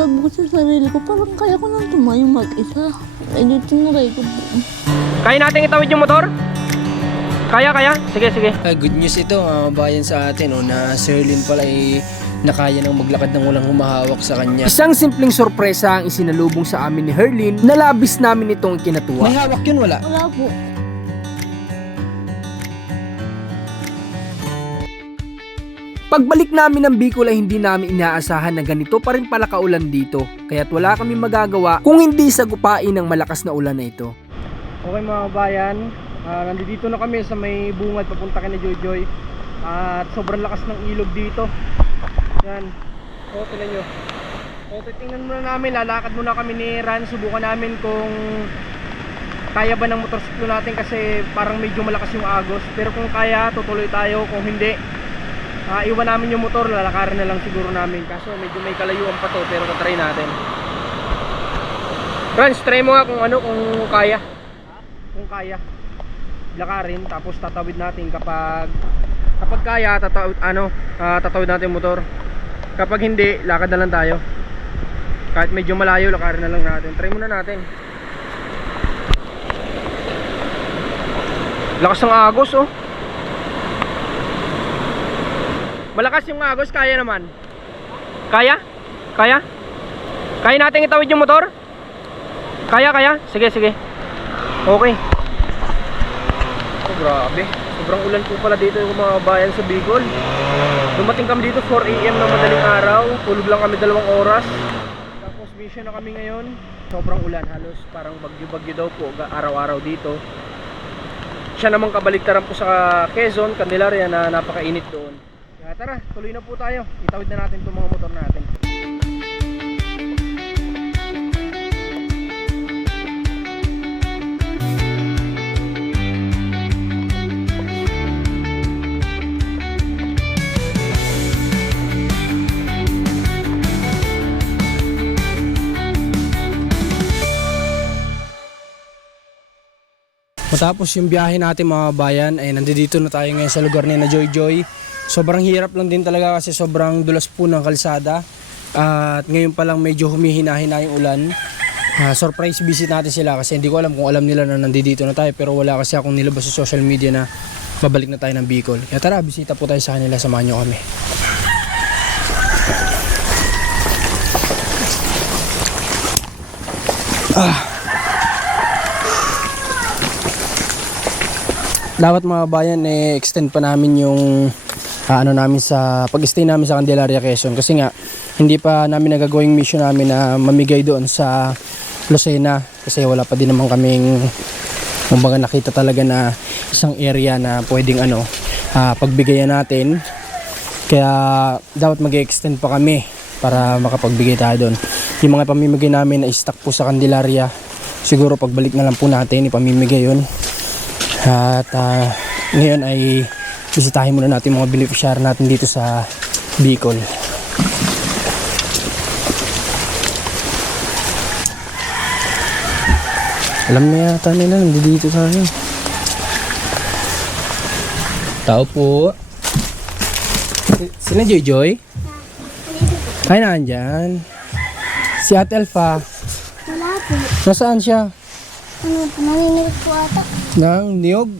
sabi ko sa sarili ko, parang kaya ko nang tumayo mag-isa. Eh, di tinry ko po. Kaya natin itawid yung motor? Kaya? Sige. Good news ito mga kabayan sa atin na si Herlin pala ay nakaya nang maglakad ng walang humahawak sa kanya. Isang simpleng sorpresa ang isinalubong sa amin ni Herlin na labis namin itong kinatuwa. May hawak yun, wala? Wala po. Pagbalik namin ng Bicol ay hindi namin inaasahan na ganito pa rin pala kaulan dito. Kaya't wala kami magagawa kung hindi sagupain ng malakas na ulan na ito. Okay mga kabayan, nandito na kami sa may bungad papunta kay Jojoy. At sobrang lakas ng ilog dito. Yan. O, tingnan nyo. O, titingnan muna namin, lalakad muna kami ni Ran. Subukan namin kung kaya ba ng motorsiklo natin kasi parang medyo malakas yung agos. Pero kung kaya, tutuloy tayo. Kung hindi, iwan namin yung motor, lalakarin na lang siguro namin. Kaso medyo may kalayuan pa to, pero tatry natin. Rans, try mo nga kung kung kaya. Kung kaya, lakarin, tapos tatawid natin kapag kaya, tatawid natin yung motor. Kapag hindi, lakad na lang tayo. Kahit medyo malayo, lakarin na lang natin. Try muna natin. Lakas ng agos, oh. Malakas yung agos, kaya naman. Kaya? Kaya natin itawid yung motor? Kaya? Sige. Okay. Oh, grabe. Sobrang ulan po pala dito yung mga bayan sa Bicol. Dumating kami dito 4 AM ng madaling araw. Tulog lang kami 2 oras. Tapos mission na kami ngayon. Sobrang ulan, halos parang bagyo-bagyo daw po araw-araw dito. Siya namang kabaliktaran po sa Quezon, Candelaria na napakainit doon. Kaya tara, tuloy na po tayo. Itawid na natin itong mga motor natin. Matapos yung biyahe natin mga bayan ay nandito na tayo ngayon sa lugar ni na Jojoy. Sobrang hirap lang din talaga kasi sobrang dulas po ng kalsada. At ngayon pa lang medyo humihina-hina yung ulan. Surprise visit natin sila kasi hindi ko alam kung alam nila na nandito na tayo. Pero wala kasi akong nilabas sa social media na babalik na tayo ng Bicol. Kaya tara, bisita po tayo sa kanila, samahan nyo kami. Dapat mga bayan extend pa namin yung namin sa pag-stay namin sa Candelaria, Quezon kasi nga hindi pa namin nagagawing mission namin na mamigay doon sa Lucena kasi wala pa din naman kaming kumbaga nakita talaga na isang area na pwedeng pagbigayan natin, kaya dapat mag-extend pa kami para makapagbigay tayo doon. Yung mga pamimigay namin na stock po sa Candelaria, siguro pagbalik na lang po natin ipamimigay yun. At ngayon ay bisitahin muna natin mga beneficiary natin dito sa Bicol. Alam na yata nila nandito tayo. Tao po. Sina Jojoy? Ay, nandyan. Si Ate Alpha. Wala po. Nasaan siya? Nanginginig po ata. Nang niyog?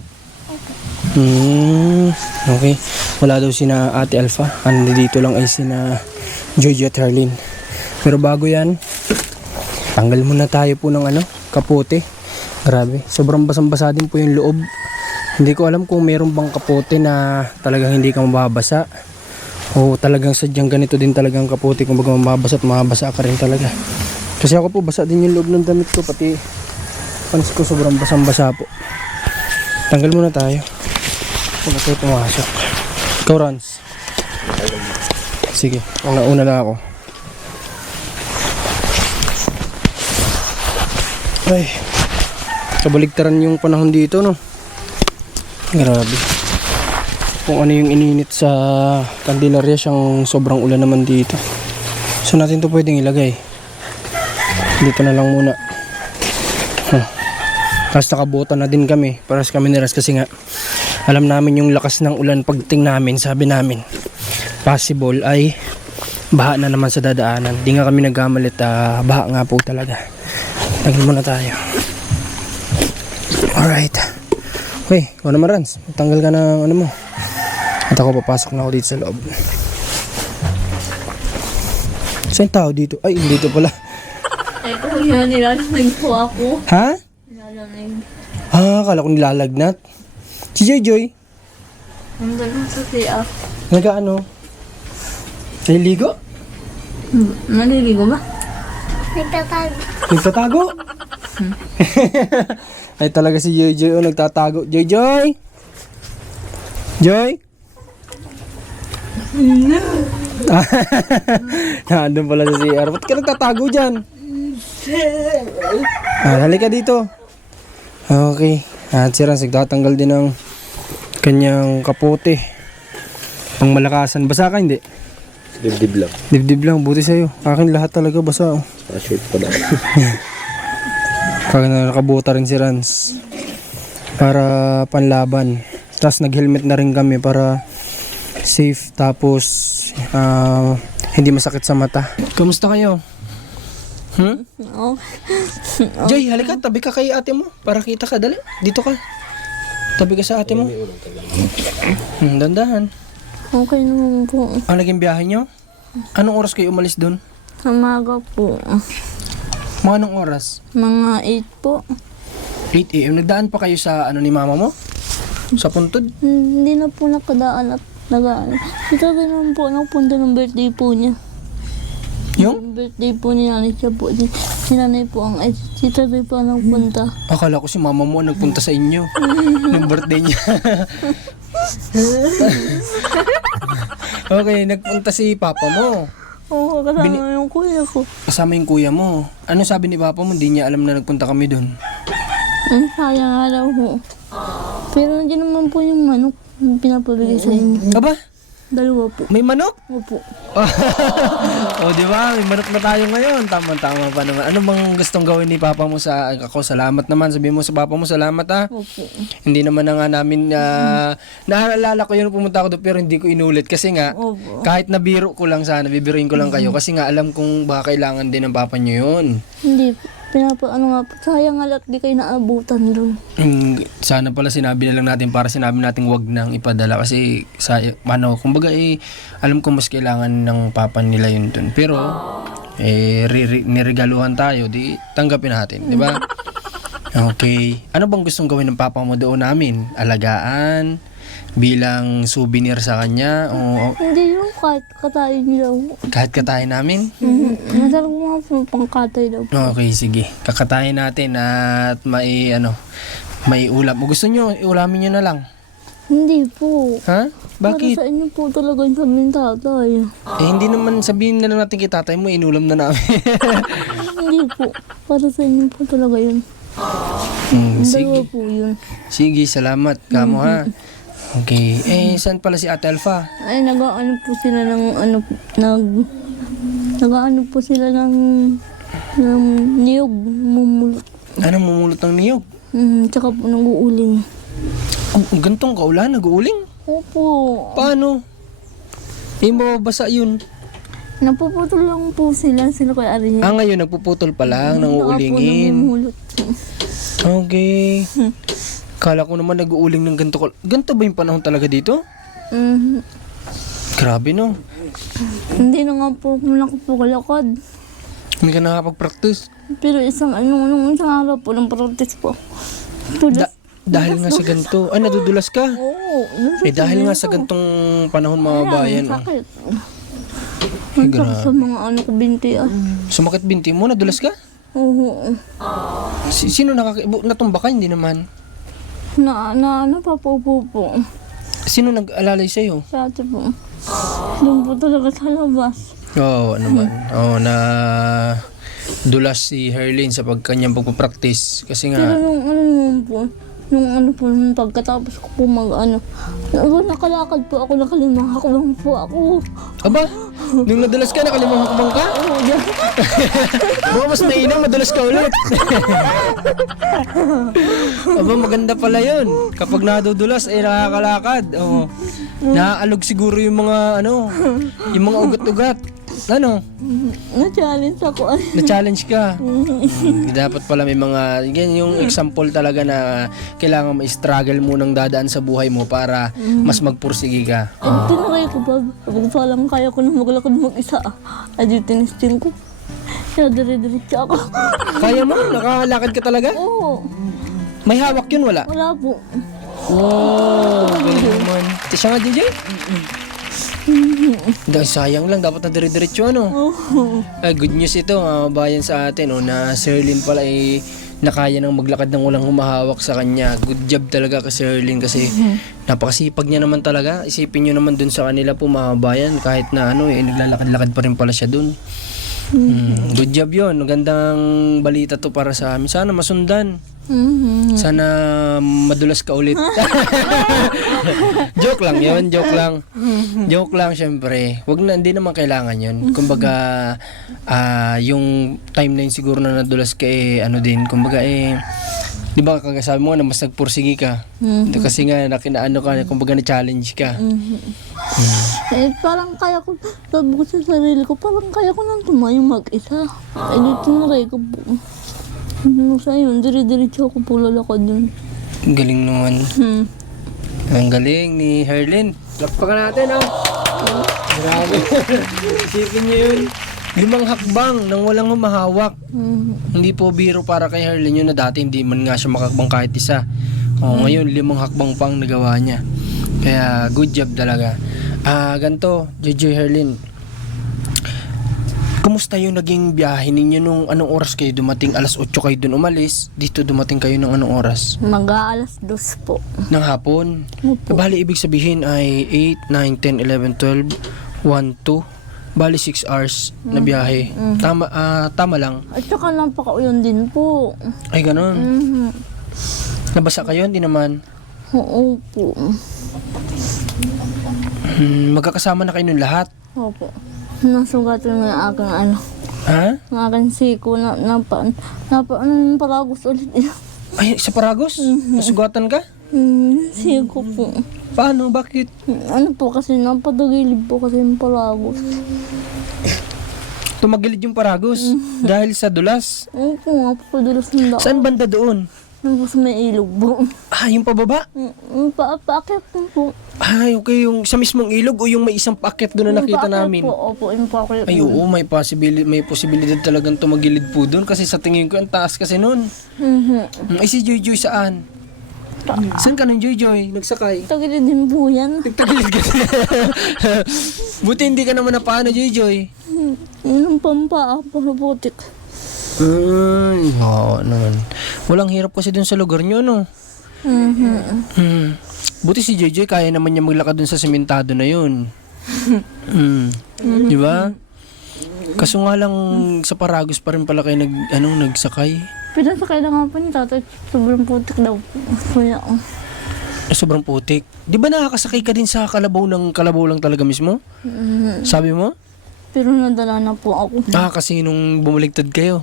Okay. Wala daw sina Ate Alpha. Dito lang ay sina Jojo at Herlin. Pero bago yan, tanggal muna tayo po ng kapote. Grabe. Sobrang basang-basa din po yung loob. Hindi ko alam kung meron bang kapote na talagang hindi ka mababasa. O talagang sadyang ganito din talagang kapote. Kung baga mababasa at mababasa ka rin talaga. Kasi ako po basa din yung loob ng damit ko. Pati pants ko sobrang basang-basa po. Tanggal muna tayo. Huwag na tayo pumasok. Ikaw, Rans. Sige, una lang ako. Ay, kabaligtaran yung panahon dito, no? Grabe. Kung ano yung ininit sa Candelaria, siyang sobrang ulan naman dito. So natin to pwedeng ilagay. Dito na lang muna. Tapos nakabuta na din kami. Paras kami niras kasi nga alam namin yung lakas ng ulan pagdating namin. Sabi namin possible ay baha na naman sa dadaanan. Di nga kami nagkamalit, baha nga po talaga. Lagyan muna tayo. Alright. Okay, ikaw naman Rans, tanggal ka ng ano mo. At ako papasok na ako dito sa loob. Saan tao dito? Ay, dito pala. Eh, kuya, nilalamig po ako. Ha? Nilalamig. Akala ko nilalagnat. Si Joy Joy, Nandun sa siya. nag-ano? Naliligo? Naliligo ba? Nagtatago? Ay talaga si Joy Joy, nagtatago. Joy Joy! Joy! Nandun pala sa CR. Ba't ka nagtatago dyan? Halika dito. Okay. At si Rans, nagtatanggal din ng kanyang kapote. Pang malakasan. Basa ka hindi? Dibdib lang. Dibdib lang. Buti sa'yo. Akin lahat talaga basa. Oh. Shirt pa lang. Kaya na nakabuta rin si Rans. Para panlaban. Tapos nag-helmet na rin kami para safe. Tapos hindi masakit sa mata. Kamusta kayo? Oo. Jay, halika, tabi ka kay ate mo para kita ka, dali. Dito ka. Tabi ka sa ate mo. Dandahan. Okay naman po. Ang naging biyahe nyo? Anong oras kayo umalis doon? Sa maga po. Mga anong oras? Mga 8 po. 8 AM. Nagdaan pa kayo sa ano ni mama mo? Sa puntod? Hindi na po nakadaan at nagaan. Ito rin naman po nagpunta ng birthday po niya. Yung? Yung birthday po ni nanay siya po. Si nanay po ang si tatay po ang nagpunta. Akala ko si mama mo ang nagpunta sa inyo. Nung birthday niya. Okay, nagpunta si papa mo. Oo, kasama yung kuya ko. Kasama yung kuya mo. Ano sabi ni papa mo? Hindi niya alam na nagpunta kami doon. Ang sayang nga daw po. Pero nandiyan naman po yung manok yung pinapabili sa inyo. Aba, 2 po. may manok? Opo. O, di ba? May manok na tayo ngayon. Tama-tama pa naman. Ano bang gustong gawin ni papa mo sa ako? Salamat naman. Sabihin mo sa papa mo, salamat ha. Opo. Hindi naman na nga namin naalala ko yun pumunta ako doon pero hindi ko inulit kasi nga Opo. kahit nabiro ko lang sana, bibiruin ko lang kayo kasi nga alam kong baka kailangan din ng papa nyo yun. Hindi po. Ano nga po. Sayang nga lahat di kayo naabutan doon. Sana pala sinabi na lang natin para sinabi natin wag nang ipadala kasi kumbaga alam ko mas kailangan ng papa nila yun dun. Pero niregaluhan tayo, di tanggapin natin, di ba? Okay. Ano bang gustong gawin ng papa mo doon namin? Alagaan? Bilang souvenir sa kanya? O Hindi yung kahit katayin nila po. kahit katayin namin? Masarap mga po pangkatay daw po. Okay, sige. Kakatayin natin at may ulam. O gusto nyo, iulamin nyo na lang. Hindi po. Ha? Bakit? Para sa inyo po talaga yung sabi ng tatay. Hindi naman sabihin na lang natin kay tatay mo, inulam na namin. Hindi po. Para sa inyo po talaga yun. Sige. 2 po yun. Sige, salamat. Kamo ha. Okay. Saan pala si Ate Alpha? Ay, nag-ano po sila ng nag-ano po sila ng niyog, mumulot. Anong mumulot ng niyog? Tsaka po nag-uuling. Ang gantong kaulan, nag-uuling? Opo. Paano? Mababasa yun. Napuputol lang po sila kay Ariel. Ngayon, nagpuputol pa lang, nang uulingin. Namumulot. Okay. Kala ko naman nag-uuling ng ganito. Ganito ba yung panahon talaga dito? Grabe no. Hindi na nga po ako nakapagalakad. Hindi ka nakapag-practice. Pero isang araw po ng practice po. Dahil nga sa ganito. Nadudulas ka? Oo. Dahil nga sa gantong panahon mga bayan. Sakit. Ang sakit sa mga ko binti Sumakit binti mo? Nadulas ka? Oo. Sino natumba ka? Hindi naman. Napapaupo po. Sino nag-alalay sa'yo? Sa ate po. Doon po talaga sa labas. Oo, naman. Na dulas si Herlin sa kanyang pagpapractice. Kasi Pero nga, nung pagkatapos ko po nakalakad po ako, nakalimang hakbang po ako. aba, nung nadulas ka, nakalimang hakbang ka? Baka mas mainam, madulas ka ulit. Aba, maganda pala yun. Kapag nadudulas, nakakalakad. Naaalog siguro yung mga yung mga ugat-ugat. Ano? Na-challenge ako. Na-challenge ka. Dapat pala may mga, yan yung example talaga na kailangan ma-struggle mo nang dadaan sa buhay mo para mas magpursige ka. Tinry ko pa. Sabi ko palang kaya ko na maglakad mag-isa. Adi tinistin ko. Kaya dire-diretso ako. Kaya mo? Nakakalakad ka talaga? Oo. May hawak yun, wala? Wala po. Wow, galing naman. Siya nga, JJ? Dahil sayang lang, dapat na dire-diretso Ay, good news ito, mga bayan sa atin, na si Erlyn pala ay nakaya nang maglakad ng walang humahawak sa kanya. Good job talaga kay si Erlyn kasi napakasipag niya naman talaga. Isipin niyo naman dun sa kanila po, mga bayan, kahit na naglalakad-lakad pa rin pala siya dun. Good job yun. Magandang balita to para sa amin. Sana masundan. Sana madulas ka ulit. Joke lang yun, joke lang. Joke lang syempre. Hindi naman kailangan yun. Kumbaga, yung time na yun siguro na nadulas ka kumbaga di ba kagasabi mo na mas nagpursigi ka? Kasi nga nakinaano ka, kumbaga na-challenge ka. Parang kaya ko, sabi ko sa sarili ko, parang kaya ko nang tumayong mag-isa. Dito tinry ko po. Sa yun, dire-diretso ako po lalakad dun. Ang galing naman. Ang galing ni Erlyn. Lakpakan natin, Grabe. Isipin niyo yun. 5 hakbang nang walang humahawak. Hindi po biro para kay Erlyn yun na dati hindi man nga siya makakbang kahit isa. Ngayon 5 hakbang pang nagawa niya. Kaya good job talaga. Ganito, JJ Erlyn. Kumusta yung naging biyahe ninyo nung anong oras kayo dumating? Alas 8 kayo dun umalis. Dito dumating kayo ng anong oras? Mag-aalas 2 po. Ng hapon? Opo. Bali, ibig sabihin ay 8, 9, 10, 11, 12, 1, 2. Bali, 6 hours na biyahe. Tama lang. At saka napaka-uyon din po. Ay, ganun. Nabasa kayo? Hindi naman. Oo po. Magkakasama na kayo nun lahat? Opo. Nasugatan ng aking Ha? ng aking siko na yung paragos ulit. Ay, sa Paragos? Nasugatan ka? Siko po. Paano? Bakit? Ano po kasi napadagilid po kasi yung paragos. Tumagilid yung Paragos dahil sa dulas. Oo po nga po, padulas ng daan. Saan banda doon? Ano po sa may ilog po. Yung pababa? Paakit po. Ay, okay. Yung sa mismong ilog o yung may isang packet doon na nakita namin? Po, opo, yung paakit. Ay, oo. May posibilidad talagang tumagilid po doon kasi sa tingin ko ang taas kasi noon. Ay, si Joy Joy saan? Saan ka nun, Joy Joy? Nagsakay? Tagilid din po yan. Nagtagilid ka. Buti hindi ka naman napaano, Joy Joy. Yung pampa, putik. Oo naman. Walang hirap kasi dun sa lugar nyo, no? Buti si JJ kaya naman niya maglakad dun sa sementado na yun. Di ba? Kaso nga lang sa Paragos pa rin pala kayo nagsakay. Pinasakay na nga po ni tatay. Sobrang putik daw po. Kuya ko. Sobrang putik. Di ba nakakasakay ka din sa kalabaw lang talaga mismo? Sabi mo? Pero nadala na po ako. Kasi nung bumaligtad kayo.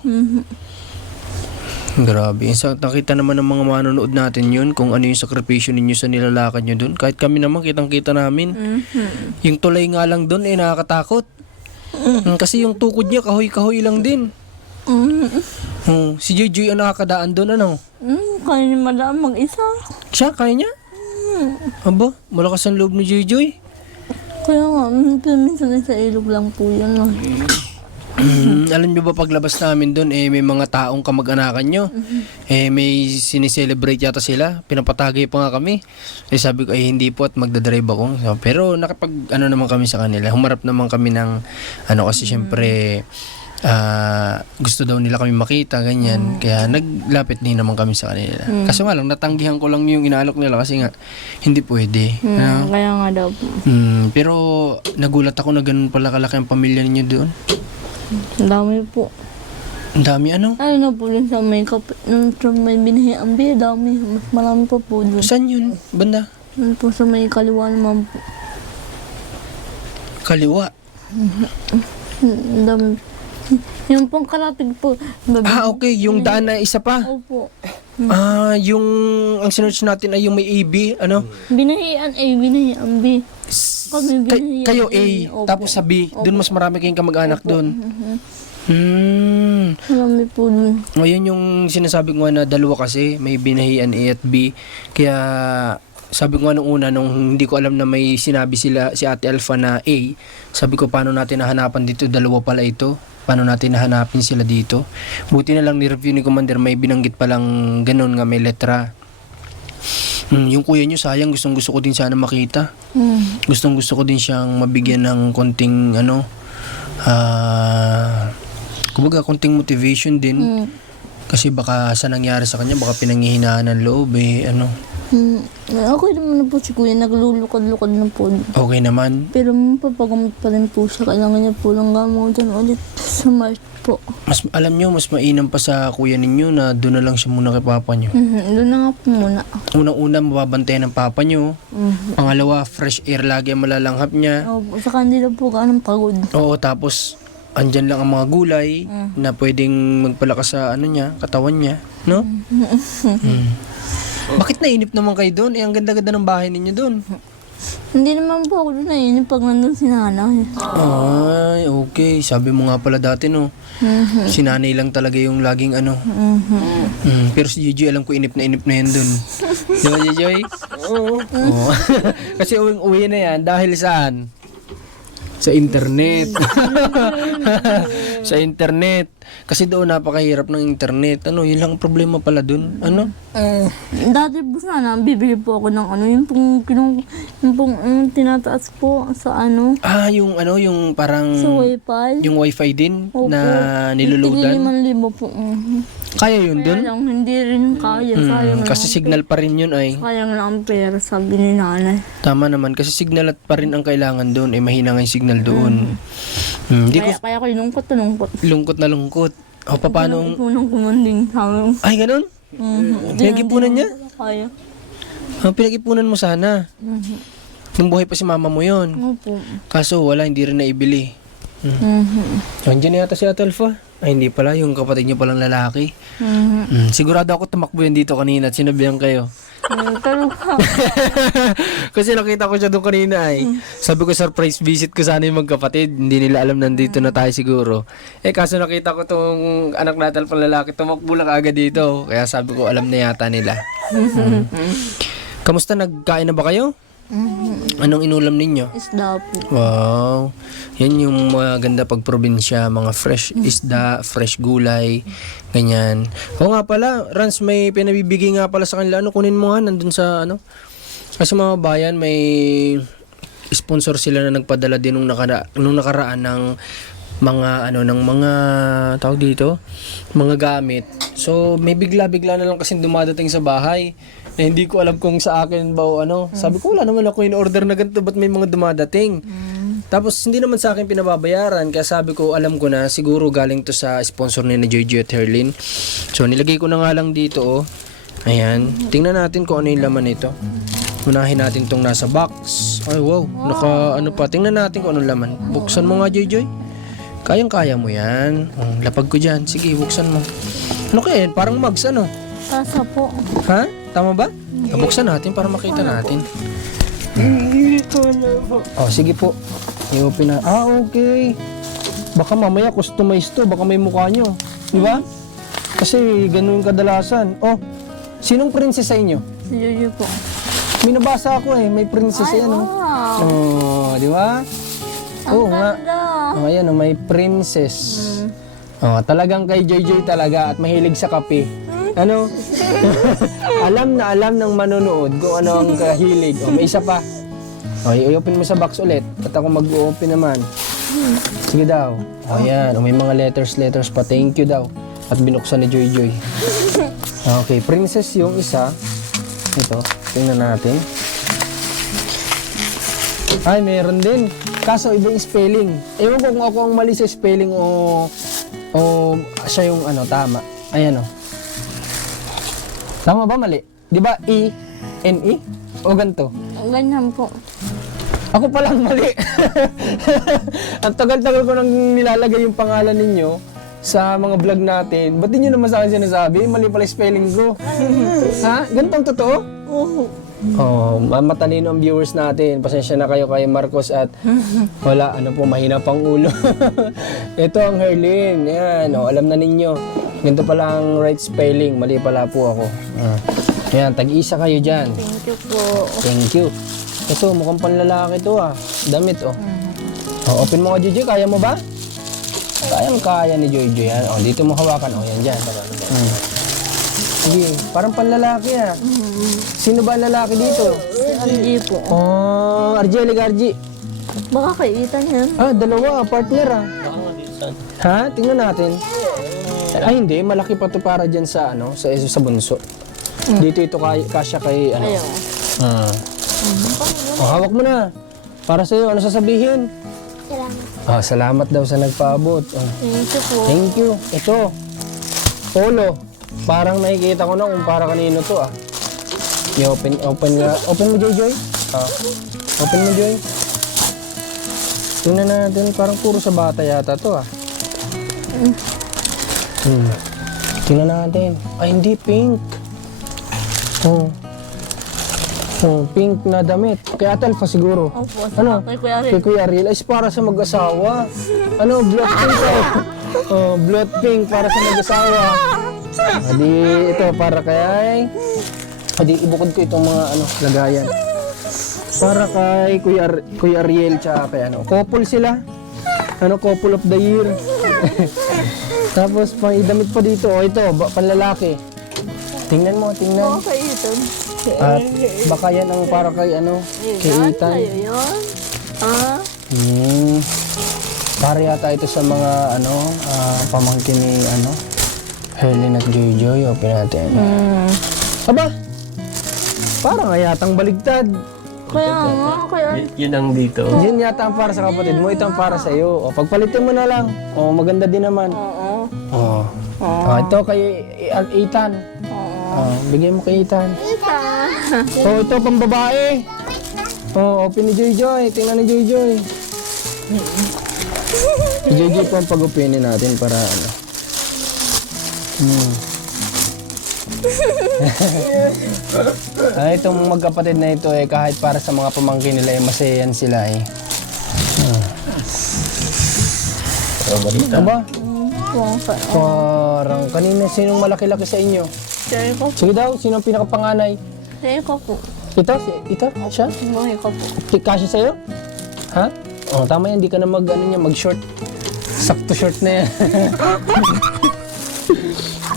Grabe. So, nakita naman ng mga manonood natin yun kung ano yung sakripisyo ninyo sa nilalakad nyo dun. Kahit kami naman, kitang-kita namin. Yung tulay nga lang dun, nakakatakot. Kasi yung tukod niya, kahoy-kahoy lang din. Si Joy ang nakakadaan dun, Kaya ni madam mag-isa. Siya, kaya niya? Aba, malakas ang loob ni Joy. Kaya nga, minsan sa ilog lang po yan. Alam niyo ba paglabas namin doon may mga taong kamag-anakan nyo. May sineselebrate yata sila. Pinapatagay pa nga kami. Sabi ko hindi po at magdadrive ako. So, pero nakapag naman kami sa kanila. Humarap naman kami ng kasi syempre gusto daw nila kami makita, ganyan. Kaya naglapit din naman kami sa kanila. Kaso nga lang, natanggihan ko lang yung inaalok nila kasi nga hindi pwede. Kaya nga daw po. Pero nagulat ako na ganun pala kalaki ang pamilya ninyo doon. Ang dami po. Ang dami Ano na po yun sa may binahiang biya, dami. Mas marami pa po doon. Saan yun, banda? Yun po sa may kaliwa naman po. Kaliwa? Ang dami. Yung pong karatig po. Okay. Yung daan na isa pa. Opo. Yung ang sinearch natin ay yung may AB, Binahian B. Kami binahiyan Kayo A, din. Opo. tapos sa B, doon mas marami kayong kamag-anak doon. Marami po dun. Ngayon yung sinasabi ko nga na dalawa kasi, may binahian A at B. Kaya sabi ko nga nung una, nung hindi ko alam na may sinabi sila si Ate Alpha na A, sabi ko paano natin nahanapan dito, dalawa pala ito. Paano natin nahanapin sila dito? Buti na lang ni-review ni Commander, may binanggit palang ganun nga may letra. Yung kuya nyo sayang, gustong gusto ko din sana makita. Gustong gusto ko din siyang mabigyan ng konting kumbaga konting motivation din. Kasi baka sa nangyari sa kanya, baka pinanghihinaan ng loob Okay naman na po si kuya, naglulukad-lukad na po. Okay naman. Pero mapapagamot pa rin po siya. Kailangan niya po lang gamutan ulit sa March po. Mas alam nyo, mas mainam pa sa kuya ninyo na doon na lang siya muna kay papa nyo. Doon na nga po muna. Unang-una, mababantayan ng papa nyo. Pangalawa, fresh air lagi ang malalanghap niya. Opo, saka hindi na po ganun pagod. Oo, tapos andyan lang ang mga gulay na pwedeng magpalakas sa katawan niya, no? Bakit nainip naman kayo doon? Ang ganda-ganda ng bahay ninyo doon. Hindi naman po ako doon na pag nandun si nanay. Ay, okay. Sabi mo nga pala dati, no? Si nanay lang talaga yung laging Pero si Jojoy, alam ko inip na yan doon. Di ba, Jojoy? Oo. Kasi uwi na yan dahil saan? Sa internet. Sa internet. Kasi doon napakahirap ng internet. Yun lang ang problema pala doon. Dati po sana, bibili po ako ng yung pong tinataas po sa Yung parang sa wifi. yung wifi din Opo. na niluludan. 5,000 po. Kaya yun Kaya doon? lang, hindi rin kaya. Sayang Kasi lang. signal pa rin yun ay. Sayang lang ang pera, sabi ni nanay. Tama naman. Kasi signal at pa rin ang kailangan doon. Mahina nga yung signal doon. Hindi ko Kaya ko lungkot. lungkot na lungkot. O paano? Unang kumanding sa amin. Ay, ganun? Pinag-ipunan niya? Kaya. Pinag-ipunan mo sana. Nung buhay pa si mama mo yon. Opo. Kaso wala, hindi rin naibili. Andiyan yata si Ate Alpha. Ay, hindi pala. Yung kapatid niya palang lalaki. Sigurado ako tumakbo yan dito kanina at sinabihan kayo. Talaga. Kasi nakita ko siya doon kanina ay. Sabi ko surprise visit ko sana yung magkapatid. Hindi nila alam nandito na tayo siguro. Kaso nakita ko tong anak natin pang lalaki. Tumakbo lang agad dito. Kaya sabi ko alam na yata nila. Kamusta, nagkain na ba kayo? Anong inulam ninyo? Isda po. Wow. Yan yung maganda pag probinsya, mga fresh isda, fresh gulay, ganyan. Oo nga pala, Rans, may pinabibigay nga pala sa kanila. Kunin mo nga, nandun sa Kasi mga bayan, may sponsor sila na nagpadala din nung nakaraan ng mga ng mga tawag dito, mga gamit. So, may bigla-bigla na lang kasi dumadating sa bahay. Hindi ko alam kung sa akin ba o Sabi ko, wala naman ako in-order na ganito, ba't may mga dumadating? Tapos, hindi naman sa akin pinababayaran, kaya sabi ko, alam ko na, siguro galing to sa sponsor ni na Jojo at Herlin. So, nilagay ko na nga lang dito, Ayan. Tingnan natin kung ano yung laman nito. Unahin natin tong nasa box. Ay, wow. Tingnan natin kung anong laman. Buksan mo nga, Joy. Kayang-kaya mo yan. Lapag ko dyan. Sige, buksan mo. Ano kaya yan? Parang mugs, Tasa po. Ha? Tama ba? Buksan natin para makita natin. Sige po. I-open na. Okay. Baka mamaya customize to. Baka may mukha nyo. Di ba? Kasi ganun yung kadalasan. Sinong princess sa inyo? Si Jojo po. May nabasa ako May princess yan. Wow. Di ba? Oo nga. Ayan, may princess. Talagang kay Joy talaga at mahilig sa kape. Alam na alam ng manonood kung ano ang kahilig. May isa pa. I-open mo sa box ulit. At ako mag-open naman. Sige daw. Ayan, may mga letters pa. Thank you daw. At binuksan ni Joy. Okay, princess yung isa. Ito, tingnan natin. Ay, meron din. Kaso ibang spelling. Ewan ko kung ako ang mali sa spelling o siya yung tama. Ayan Tama ba mali? Di ba E-N-E? O ganito? Ganyan po. Ako palang mali. Ang tagal-tagal ko nang nilalagay yung pangalan ninyo sa mga vlog natin. Ba't din nyo naman sa akin sinasabi? Mali pala spelling ko. Ha? Ganito ang totoo? Oo. Oh, matalino ang viewers natin. Pasensya na kayo kay Marcos at wala, ano po, mahina pang ulo. Ito ang Herlin. Yan, oh, alam na ninyo. Ganito pala ang right spelling. Mali pala po ako. Yan, tag-isa kayo dyan. Thank you po. Thank you. Ito, mukhang panlalaki to ah. Damit oh. Oh, open mo ka, Joy. Kaya mo ba? Kaya ni Joy. Yan. Oh, dito mo hawakan. Oh, yan dyan. Sige, parang panlalaki ah. Sino ba ang lalaki dito? Hindi po. Oh, Arjeli, Arji. Baka kaitan yan. Ah, dalawa, partner ah. Ha? Tingnan natin. Ay, hindi. Malaki pa to para dyan sa, ano, sa bunso. Dito ito kasya kay, ano. Ayaw. Oh, hawak mo na. Para sa'yo, ano sasabihin? Salamat. Salamat daw sa nagpaabot. Oh. Thank you po. Thank you. Ito. Polo. Parang nakikita ko na kung para kanino to ah. I-open nga. Open mo, Joy. Open mo, Joy. Tingnan natin. Parang puro sa bata yata to ah. Tingnan natin. Ay, hindi. Pink. Oh, pink na damit. Kay Ate Alpha siguro. Opo, Ano? kay Kuya Rin. Kay Kuya Ariel. Ay, para sa mag-asawa. Ano? Blood pink oh. Oh, blood pink para sa mag-asawa. Adi, ito para kay... Adi, ibukod ko itong mga ano, lagayan. Para kay Kuya Ariel tsaka kay ano. Couple sila. Ano, couple of the year. Tapos, pang idamit pa dito. Oh, ito, panlalaki. Tingnan mo, tingnan. Baka kaitan. At baka yan ang para kay ano, kay Ethan. Sa'yo yun? Ah? Para yata ito sa mga ano, pamangkin ni ano, Herlin at Joy. Open natin. Aba! Parang nga yatang baligtad. Kaya nga, kaya... Yun ang dito. Yan yata ang para sa kapatid mo, ito ang para sa iyo. O, pagpalitin mo na lang. O, maganda din naman. Oo. O. Ito kay Ethan. Bigay mo kay Ethan. O, ito pang babae. O, open ni Joy. Tingnan ni Joy. Si Joy po ang pag-opinin natin para ano. Itong magkapatid na ito kahit para sa mga pamangkin nila masayayan sila Aba? Parang kanina sinong malaki-laki sa inyo? Sa'yo ko. Sige daw, sino ang pinakapanganay? Sa'yo ko po. Ito? Ito? Siya? Sa'yo ko po. Kasya sa'yo? Ha? Oh, tama yan, di ka na mag-short. Sakto short na yan.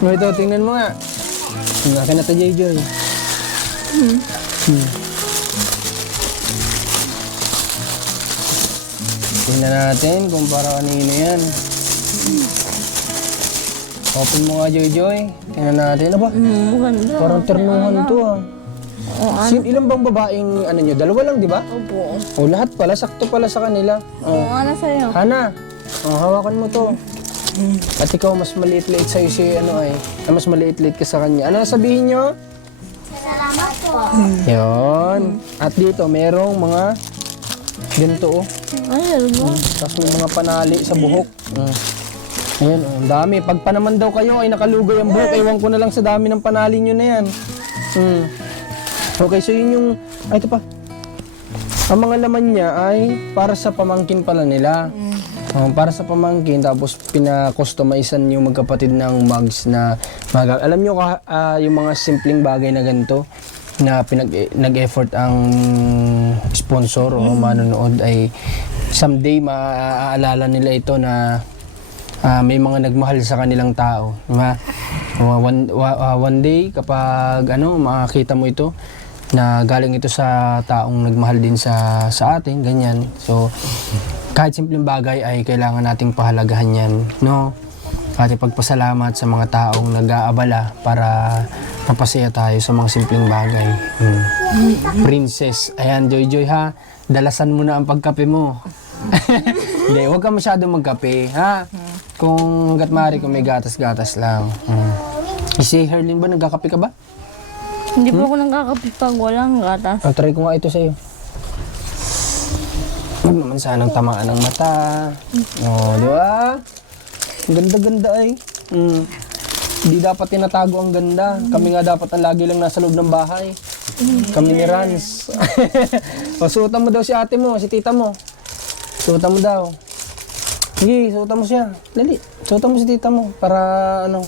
Ito, tingnan mo nga. Akin na ito, Joy. Tingnan natin kung para kanino yan. Open mo nga, Joy. Tingnan natin. Ano ba? Maganda. Parang ternuhan to ah. Ilan bang babaeng ano nyo? Dalawa lang, di ba? Opo. O lahat pala, sakto pala sa kanila. Ano sa'yo? Hana, hawakan mo to. At ikaw mas maliit-liit sa'yo si ano ay. Mas maliit-liit ka sa kanya. Ano sabihin nyo? Salamat po. Yun. At dito, merong mga ganito oh. Ay, ano ba? Tapos may mga panali sa buhok. Ayan, ang dami. Pag pa naman daw kayo ay nakalugay ang buhok, ewan ko na lang sa dami ng panali nyo na yan. Okay, so yun yung... Ay, ito pa. Ang mga laman niya ay para sa pamangkin pala nila. Para sa pamangkin, tapos pina-customizean yung magkapatid ng mugs na... Alam nyo, yung mga simpleng bagay na ganito, na nag-effort ang sponsor o manonood ay someday maaalala nila ito na may mga nagmahal sa kanilang tao. Diba? One day, kapag makakita mo ito, na galing ito sa taong nagmahal din sa atin, ganyan. So, kahit simpleng bagay ay kailangan nating pahalagahan yan, no? At ipagpasalamat sa mga taong nag-aabala para mapasaya tayo sa mga simpleng bagay. Princess, ayan, Joy ha, dalasan mo na ang pagkape mo. Hindi, huwag ka masyadong magkape, ha? Kung hanggat maaari, kung may gatas-gatas lang. Si Herlin ba, nagkakape ka ba? Hindi po ako nagkakape pag walang gatas. Try ko nga ito sa'yo. Huwag naman sanang tamaan ng mata. Di ba? Ang ganda-ganda ay. Hindi dapat tinatago ang ganda. Kami nga dapat ang lagi lang nasa loob ng bahay. Kami ni Rans. O, suotan mo daw si ate mo, si tita mo. Suotan mo daw. Sige, suotan mo siya. Dali, suotan mo si tita mo para ano.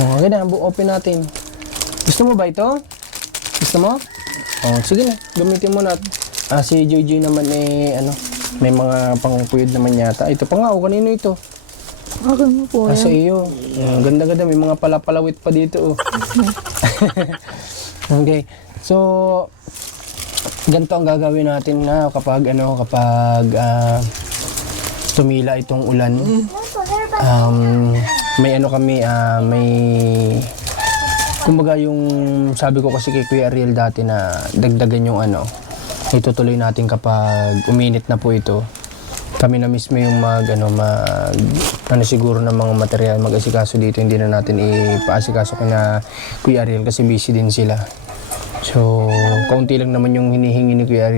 O, ganyan, open natin. Gusto mo ba ito? Gusto mo? O, sige na, gamitin mo na. Si Joy naman ano, may mga pangpuyod naman yata. Ito pa nga, kanino ito? Akin mo po Sa yan. iyo. Ganda-ganda, may mga palapalawit pa dito. Okay. So, ganito ang gagawin natin na kapag tumila itong ulan. May kami, may kumbaga yung sabi ko kasi kay Kuya Ariel dati na dagdagan yung itutuloy natin kapag uminit na po ito. Kami na mismo yung siguro ng mga material mag-asikaso dito. Hindi na natin ipaasikaso kina Kuya Ariel kasi busy din sila. So, kaunti lang naman yung hinihingi ni Kuya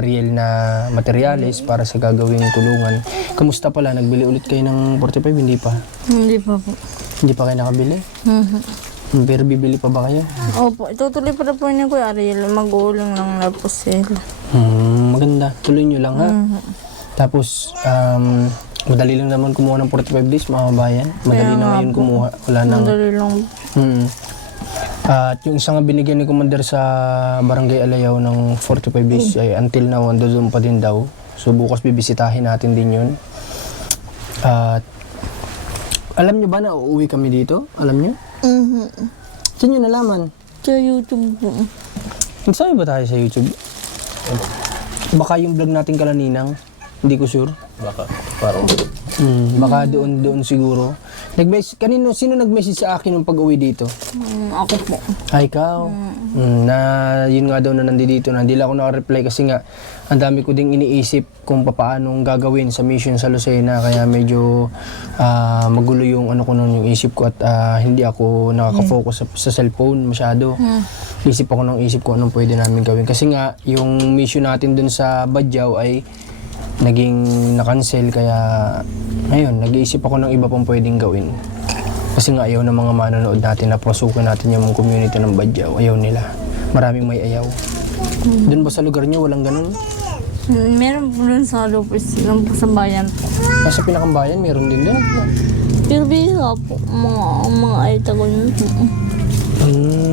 Ariel na materials para sa gagawing kulungan. Kamusta pala? Nagbili ulit kayo ng 45? Hindi pa? Hindi pa po. Hindi pa kayo nakabili? Pero bibili pa ba kayo? Opo, itutuloy pa na po niya Kuya Ariel. Mag-uulang lang na po sila. Maganda. Tuloy nyo lang ha? Tapos, madali lang naman kumuha ng 45 days, mga kabayan. Madali na ngayon kumuha. Wala nang... Madali lang. At yung isang binigyan ni Commander sa Barangay Alayaw ng 45 days ay until now, andun pa din daw. So bukas bibisitahin natin din yun. At alam nyo ba na uuwi kami dito? Alam nyo? Saan nyo nalaman? Sa YouTube po. Nagsabi ba tayo sa YouTube? Baka yung vlog natin kalaninang, hindi ko sure. Baka, parang Baka doon siguro. Sino nag-message sa akin nung pag-uwi dito? Ako po. Ay, ikaw. Na yun nga daw na nandito na. Hindi lang ako naka-reply kasi nga ang dami ko ding iniisip kung paano gagawin sa mission sa Lucena. Kaya medyo magulo yung yung isip ko at hindi ako nakaka-focus sa cellphone masyado. Isip ako ng isip ko anong pwede namin gawin. Kasi nga yung mission natin dun sa Badyaw ay naging na-cancel kaya ngayon nag-iisip ako ng iba pang pwedeng gawin. Kasi nga ayaw ng mga manonood natin na pasukin natin yung community ng Badyaw. Ayaw nila. Maraming may ayaw. Doon ba sa lugar niyo walang ganun? Meron po dun sa Lupis, lang po sa bayan po. Nasa Pinakang-Bayan meron din doon. Pero bihira po, mga ayta ko yun po.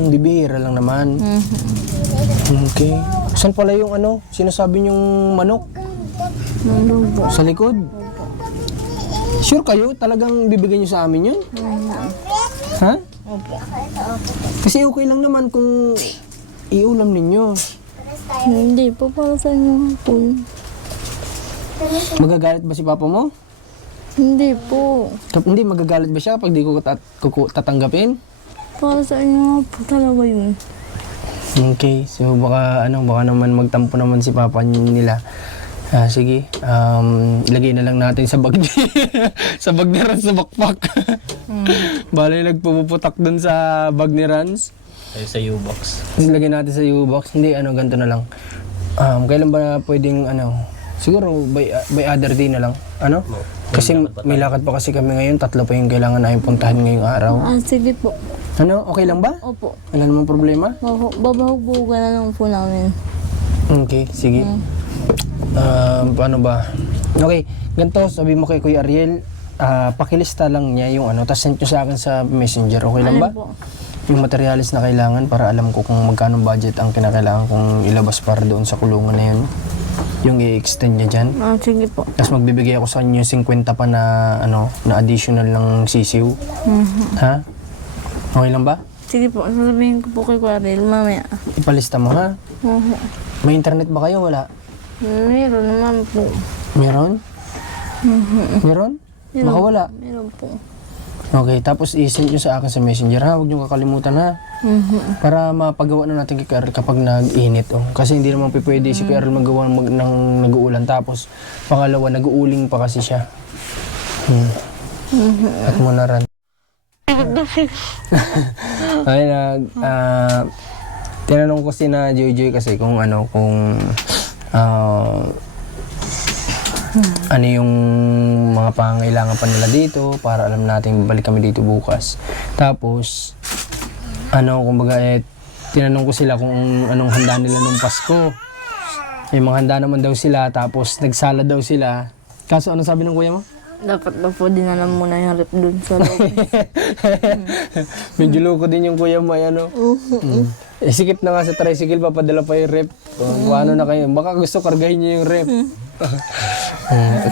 Bibihira lang naman. Okay. Saan pala yung sinasabi niyong manok? Nandun po. Sa likod? Sure kayo? Talagang bibigyan niyo sa amin yun? Ha? Opo. Kasi okay lang naman kung iulam ninyo. Hindi po, para sa inyo po yun. Magagalit ba si papa mo? Hindi po. Hindi, magagalit ba siya pag di ko tatanggapin? Para sa inyo po talaga yun. Okay, so baka naman magtampo naman si papa nila. Sige, ilagay na lang natin sa bag sa bag ni Rans sa backpack. Bale, nagpuputak dun sa bag ni Rans. ay sa U-box. Ilagay natin sa U-box. Hindi, ganito na lang. Kailan ba pwedeng, siguro by other day na lang. Kasi may lakad pa kasi kami ngayon. 3 pa yung kailangan namin puntahan ngayong araw. Sige po. Okay lang ba? Opo. Wala namang problema? Babahugbugan na lang po namin. Okay, sige. Paano ba? Okay, ganito, sabi mo kay Kuya Ariel, pakilista lang niya yung tapos send nyo sa akin sa messenger. Okay lang ba? Po. Yung materialis na kailangan para alam ko kung magkano budget ang kinakailangan kong ilabas para doon sa kulungan na yun. Yung i-extend niya dyan. Sige po. Tapos magbibigay ako sa inyo 50 pa na, na additional ng sisiw. Ha? Okay lang ba? Sige po, sasabihin ko po kay Kuya Ariel mamaya. Ipalista mo, ha? May internet ba kayo? Wala? Meron naman po. Meron? Meron? Baka wala. Meron po. Okay, tapos i-send nyo sa akin sa messenger, ha? Huwag nyo kakalimutan, ha? Para mapagawa na natin kay Kuya Ariel kapag nag-init, Kasi hindi naman pwede si Kuya Ariel magawa ng nag-uulan. Tapos, pangalawa, nag-uuling pa kasi siya. At muna ran. Ay, tinanong ko si na Joy kasi kung ano yung mga pangailangan pa nila dito para alam natin balik kami dito bukas. Tapos kumbaga tinanong ko sila kung anong handa nila nung Pasko. May mga handa naman daw sila, tapos nagsala daw sila. Kaso ano sabi ng kuya mo? Dapat daw po dinala muna yung rep dun sa loob. Medyo loko din yung kuya mo, ano? Sikip na nga sa tricycle, papadala pa yung rep. Kung ano na kayo, baka gusto kargahin niyo yung rep.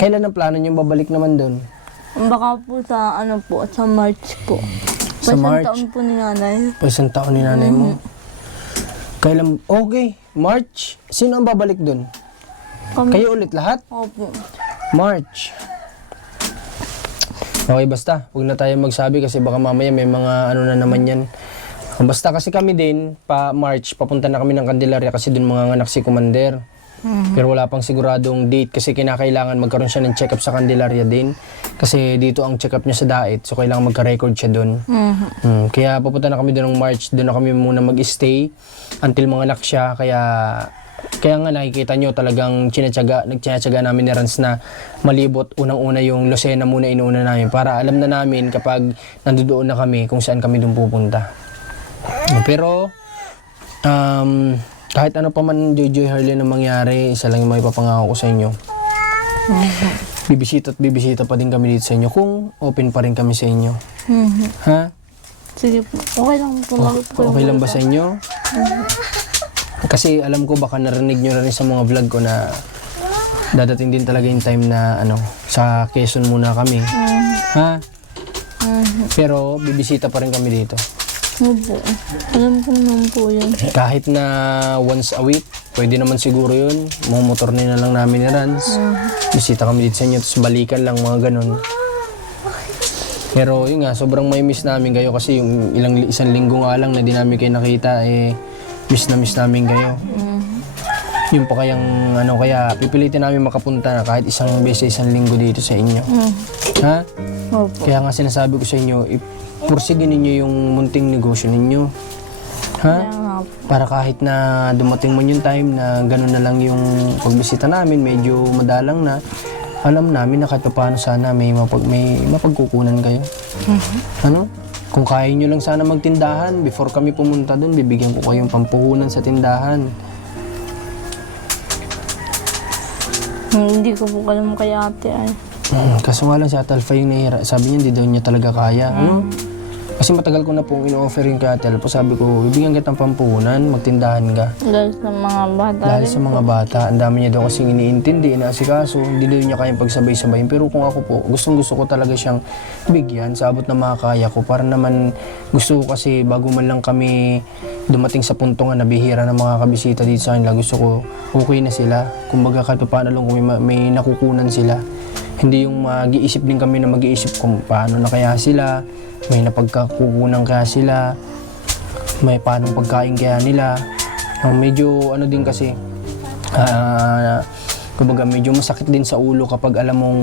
Kailan ang plano niyo babalik naman doon? Baka po sa ano po, sa March po. Sa March? Taon po ni nanay. Pa isang taon ni nanay mo. Kailan? Okay, March. Sino ang babalik doon? Kami. Kayo ulit lahat? Opo. March. Okay, basta. Huwag na tayo magsabi kasi baka mamaya may mga ano na naman yan. Basta kasi kami din, pa March, papunta na kami ng Candelaria kasi doon mga anak si Commander. Pero wala pang siguradong date kasi kinakailangan magkaroon siya ng check-up sa Candelaria din. Kasi dito ang check-up niya sa Dait, so kailangan magka-record siya doon. Kaya papunta na kami doon ng March, doon na kami muna mag-stay until mga anak siya. Kaya nga nakikita nyo talagang nagtsinatsaga namin ni Rans na malibot unang-una yung Lucena muna inuuna namin para alam na namin kapag nandoon na kami kung saan kami doon pupunta. Pero kahit ano pa man Joy Harley na mangyari, isa lang yung may papangako ko sa inyo. Bibisita at bibisita pa din kami dito sa inyo kung open pa rin kami sa inyo. Ha? Sige po. Okay lang po. Okay lang ba sa inyo? Kasi alam ko baka narinig nyo rin sa mga vlog ko na dadating din talaga yung time na sa Quezon muna kami. Ha? Pero bibisita pa rin kami dito. Opo. Alam ko naman po yun. Kahit na once a week, pwede naman siguro yun. Mga motor na lang namin ni Rans. Bisita kami dito sa inyo, tapos balikan lang, mga ganun. Pero yun nga, sobrang may miss namin kayo kasi yung isang linggo nga lang na di namin kayo nakita, miss na miss namin kayo. Yung pa kayang kaya pipilitin namin makapunta na kahit isang beses, isang linggo dito sa inyo. Ha? Opo. Kaya nga sinasabi ko sa inyo, pursigin ninyo yung munting negosyo ninyo. Ha? Kaya nga po. Para kahit na dumating man yung time na gano'n na lang yung pagbisita namin, medyo madalang na, alam namin na kahit paano sana may mapagkukunan kayo. Ano? Kung kaya nyo lang sana magtindahan, before kami pumunta doon, bibigyan ko kayong pampuhunan sa tindahan. Hindi ko po alam kay ate ay. Kaso nga lang si Ate Alpha yung nahihira. Sabi niya hindi daw niya talaga kaya. Ano? Kasi matagal ko na pong ino-offer yung kay Ate Alpha. Sabi ko, bibigyan kita ng pampuhunan, magtindahan ka. Dahil sa mga bata Dahil rin sa mga bata, ang dami niya daw kasing iniintindi, inaasikaso, hindi daw niya kayang pagsabay-sabayin. Pero kung ako po, gustong-gusto ko talaga siyang bigyan sa abot na makakaya ko. Para naman gusto ko kasi bago man lang kami dumating sa punto nga na bihira ng mga kabisita dito sa kanila, gusto ko okay na sila. Kumbaga kahit paano lang kung may nakukunan sila. Hindi yung mag-iisip din kami na mag-iisip kung paano na kaya sila, may napagkakukunan kaya sila, may paano pagkain kaya nila. Medyo din kasi, kumbaga medyo masakit din sa ulo kapag alam mong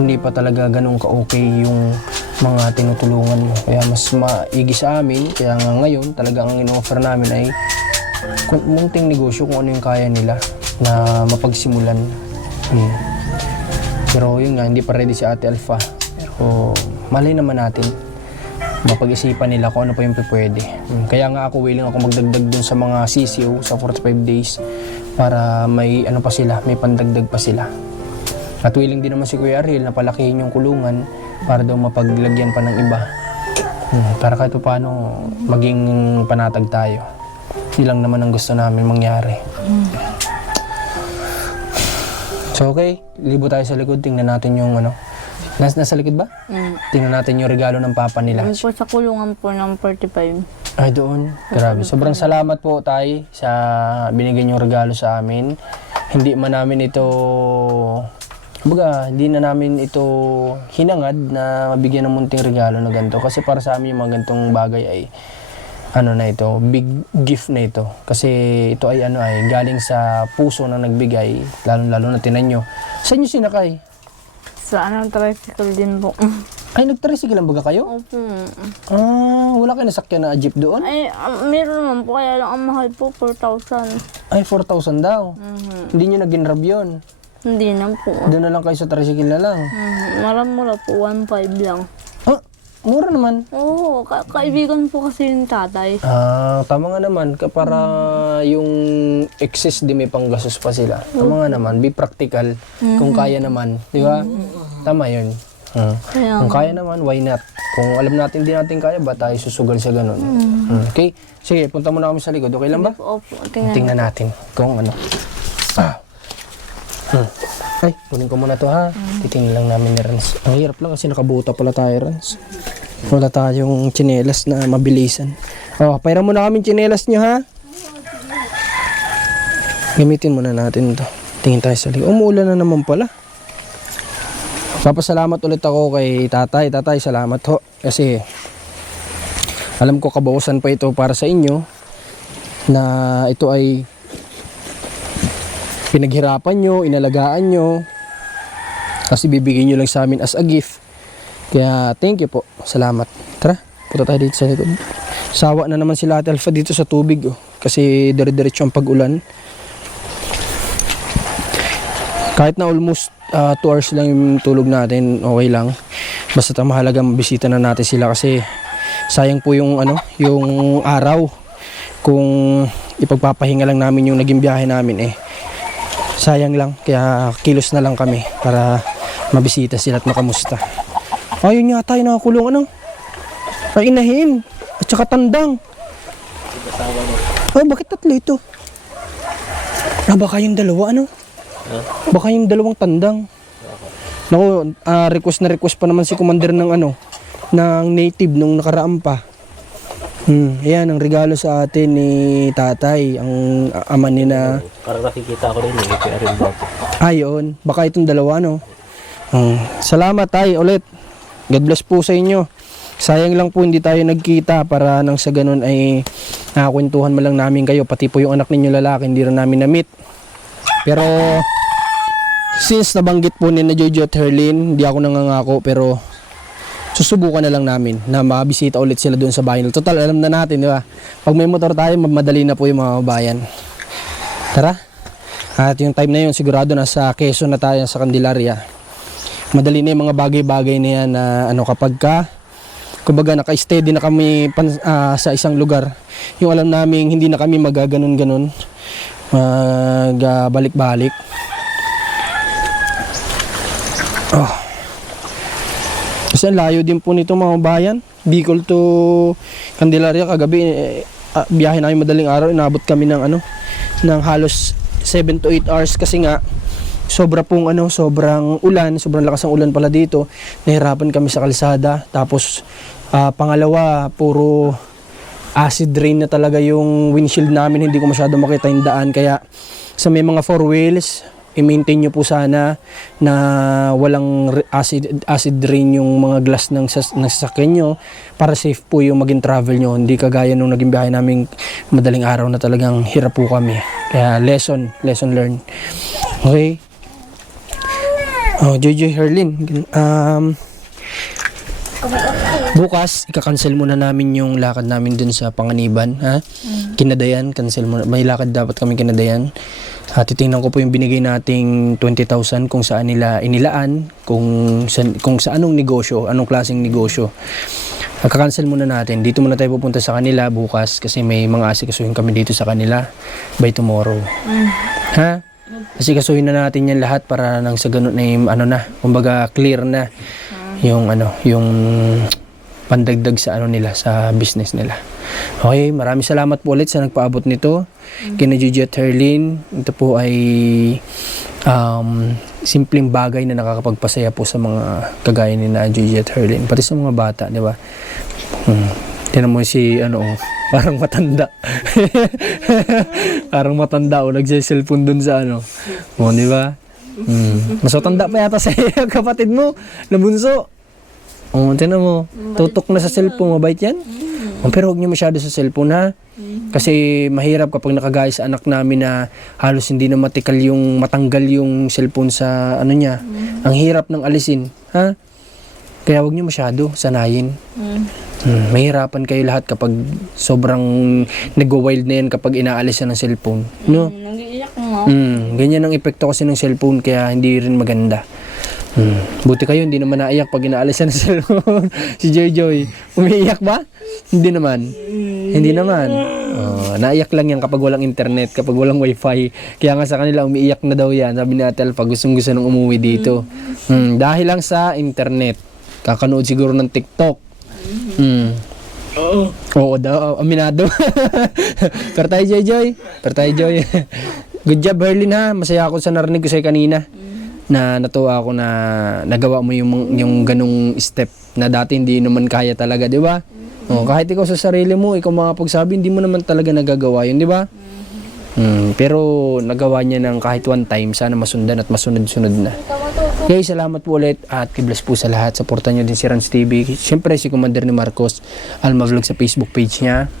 hindi pa talaga ganun ka-okay yung mga tinutulungan mo. Kaya mas maigi sa amin, kaya nga ngayon talaga ang in-offer namin ay munting negosyo kung ano yung kaya nila na mapagsimulan. Pero yun nga, hindi pa ready si Ate Alpha. Pero malay naman natin, mapag-isipan nila kung ano pa yung pwede. Kaya nga ako willing ako magdagdag dun sa mga CCO sa 45 days para may pa sila, may pandagdag pa sila. At willing din naman si Kuya Ariel na palakihin yung kulungan para daw mapaglagyan pa ng iba. Para kahit paano maging panatag tayo. Yun lang naman ang gusto namin mangyari. So okay, libo tayo sa likod, tingnan natin yung nasa likod ba? Tingnan natin yung regalo ng papa nila. po sa kulungan po ng 45. Ay doon, grabe. Sobrang salamat po tay sa binigay niyong regalo sa amin. Hindi man namin ito, hindi na namin ito hinangad na mabigyan ng munting regalo na ganito. Kasi para sa amin yung mga ganitong bagay ay na ito, big gift na ito. Kasi ito ay galing sa puso na nagbigay, lalo na tinan nyo. Saan nyo sinakay? Sa tricycle din po. Ay, nag-tricycle lang baga kayo? Opo. Wala kayo nasakyan na jeep doon? Ay, meron naman po, kaya lang ang mahal po, 4,000. Ay, 4,000 daw. Hindi nyo nag-inrab yun. Hindi na po. Doon na lang kayo sa tricycle na lang. Mura po, 1,500 lang. mura naman. Oo, kaibigan po kasi yung tatay. Tama nga naman. Para yung excess di may panggastos pa sila. Tama nga naman. Be practical. Kung kaya naman. Di ba? Tama yun. Kaya Kung kaya naman, why not? Kung alam natin di natin kaya, ba tayo susugal sa ganun? Okay? Sige, punta muna kami sa likod. Okay lang ba? opo, Tingnan natin kung ano. Ay, kunin ko muna to ha. Titingnan lang namin ni Rans. Ang hirap lang kasi nakabuta pala tayo, Rans. Wala tayong tsinelas na mabilisan. Pairam muna kami tsinelas nyo ha. Gamitin muna natin to. Tingin tayo sa likod. Umuulan na naman pala. Papasalamat ulit ako kay tatay. Tatay, salamat ho. Kasi alam ko kabawasan pa ito para sa inyo na ito ay pinaghirapan nyo, inalagaan nyo, kasi bibigyan nyo lang sa amin as a gift. Kaya thank you po, salamat. Tara, punta tayo dito sa likod. Sawa na naman sila Ate Alpha dito sa tubig kasi dire-diretso ang pag-ulan. Kahit na almost 2 hours lang yung tulog natin, okay lang. Basta mahalaga mabisita na natin sila kasi sayang po yung yung araw kung ipagpapahinga lang namin yung naging biyahe namin sayang lang, kaya kilos na lang kami para mabisita sila at makamusta. Ayun yata yung nakakulong ay inahin at saka tandang. Bakit tatlo ito? Baka yung dalawa baka yung dalawang tandang. Naku, request pa naman si commander ng ng native nung nakaraan pa. Ayan ang regalo sa atin ni tatay, ang ama ni na. Parang nakikita ko rin kaya rin ba? Ayun, baka itong dalawa Salamat tay ulit. God bless po sa inyo. Sayang lang po hindi tayo nagkita para nang sa ganun ay nakakwentuhan man lang namin kayo, pati po yung anak ninyo lalaki hindi rin namin na-meet. Pero since nabanggit po ni na Jojo at Herlin, hindi ako nangangako pero susubukan na lang namin na mabisita ulit sila doon sa bayan. Total, alam na natin, di ba? Pag may motor tayo, madali na po yung mga bayan. Tara. At yung time na yun, sigurado nasa Quezon na tayo sa Candelaria. Madali na yung mga bagay-bagay na yan na kapag kumbaga naka-steady na kami sa isang lugar. Yung alam namin, hindi na kami magaganon-ganon. Balik-balik. Kasi layo din po nito mga bayan. Bicol to Candelaria kagabi biyahe namin madaling araw, inabot kami ng ng halos 7 to 8 hours kasi nga sobrang ulan, sobrang lakas ng ulan pala dito. Nahirapan kami sa kalsada. Tapos pangalawa, puro acid rain na talaga yung windshield namin, hindi ko masyado makita yung daan. Kaya sa may mga 4 wheels, i-maintain nyo po sana na walang acid rain yung mga glass ng sasakyan nyo para safe po yung maging travel nyo. Hindi kagaya nung naging biyahe namin madaling araw na talagang hirap po kami. Kaya lesson learned. Okay. Jojo Herlin, bukas ika-cancel muna namin yung lakad namin dun sa Panganiban, ha? Kinadayan, cancel muna. May lakad dapat kami Kinadayan. Titingnan ko po yung binigay nating 20,000 kung saan nila inilaan, kung sa anong negosyo, anong klaseng negosyo. Kaka-cancel muna natin. Dito muna tayo pupunta sa kanila bukas kasi may mga asikasuhin kami dito sa kanila by tomorrow. Ha? Asikasuhin na natin yan lahat para nang sa ganun na kumbaga clear na yung yung pandagdag sa nila, sa business nila. Okay, maraming salamat po ulit sa nagpaabot nito. Kina Gigi at Herlin, ito po ay simpleng bagay na nakakapagpasaya po sa mga kagaya ni na Gigi at Herlin, pati sa mga bata, di ba? Tinan mo si parang matanda. Parang matanda nagse-cellphone dun sa di ba? Mas matanda pa yata sa kapatid mo na bunso. Tinan mo, tutok na sa cellphone, mabait yan. Pero huwag niyo masyado sa cellphone, ha? Kasi mahirap kapag nakagaya sa anak namin na halos hindi na matanggal yung cellphone sa niya. Ang hirap ng alisin, ha? Kaya huwag niyo masyado sanayin. Mahirapan kayo lahat kapag sobrang nag-wild na yan kapag inaalis yan ng cellphone, no? Nag-iiyak mo. Ganyan ang epekto kasi ng cellphone, kaya hindi rin maganda. Buti kayo, hindi naman naiyak pag inaalisan ng cellphone. Si Joy, umiiyak ba? Hindi naman. Hindi naman. Naiyak lang yan kapag walang internet, kapag walang wifi. Kaya nga sa kanila, umiiyak na daw yan. Sabi ni Ate Alpha, gustong-gusto nang umuwi dito. Dahil lang sa internet. Kakanood siguro ng TikTok. Oo daw, aminado. Pero tayo, Joy. Good job, Herlin, ha. Masaya ako sa narinig ko sa'yo kanina. Na natuwa ako na nagawa mo yung ganung step na dati hindi naman kaya talaga, di ba? Kahit ikaw sa sarili mo, ikaw makapagsabi, hindi mo naman talaga nagagawa yun, di ba? Pero nagawa niya ng kahit one time, sana masundan at masunod-sunod na. Okay, salamat po ulit at bless po sa lahat. Supportan niyo din si Rans TV. Siyempre si Commander ni Marcos Alma Vlog sa Facebook page niya.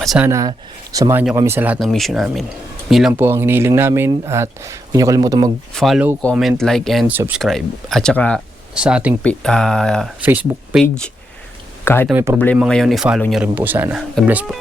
At sana samahan niyo kami sa lahat ng mission namin. Yun lang po ang hinihiling namin at huwag niyo kalimutan mag-follow, comment, like, and subscribe. At saka sa ating Facebook page, kahit na may problema ngayon, i-follow niyo rin po sana. God bless po.